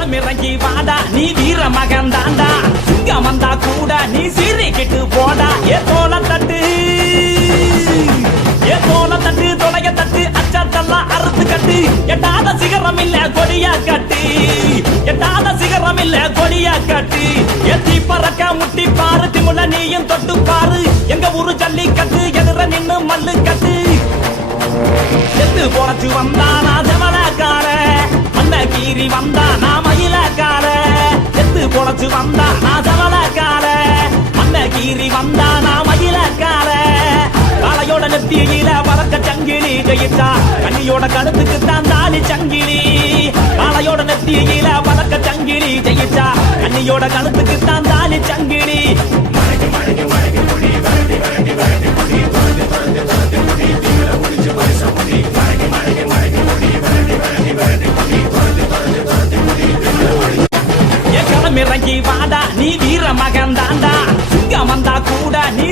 களமிறங்கி வாடா நீ வீர மகன் தாண்டா சிங்கம் வந்தா கூட நீ சீறி கெட்டு போடா ஏ தோல தட்டு தொலைய தட்டு அச்சாத்தெல்லாம் அறுத்து கட்டு எட்டாத சிகரம் இல்ல கொடியா கட்டு எட்டாத சிகரம் இல்ல கொடியா கட்டு எத்தி பறக்க முட்டி பாரு திமுல நீயும் தொட்டு பாரு எங்க ஊரு ஜல்லி கட்டு எதிர நின்னு மல்லு கட்டு செத்து போனச்சு வந்தா நான் செவலக்கார மண்ண கீறி வந்தா நான் மயிலக்கார செத்து போனச்சு வந்தா நான் செவலக்கார மண்ண கீறி வந்தா நான் மயிலக்கார காளையோட நெத்தியில பறக்க சங்கிலி ஜெயிச்சா கண்ணியோட கழுத்துக்கு தான் தாலி சங்கிலி காளையோட நெத்தியில பறக்க சங்கிலி ஜெயிச்சா கண்ணியோட கழுத்துக்கு தான் தாலி சங்கிலி களமிறங்கி வாடா நீ வீர மகன் தாண்டா சிங்கம் வந்தா கூட நீ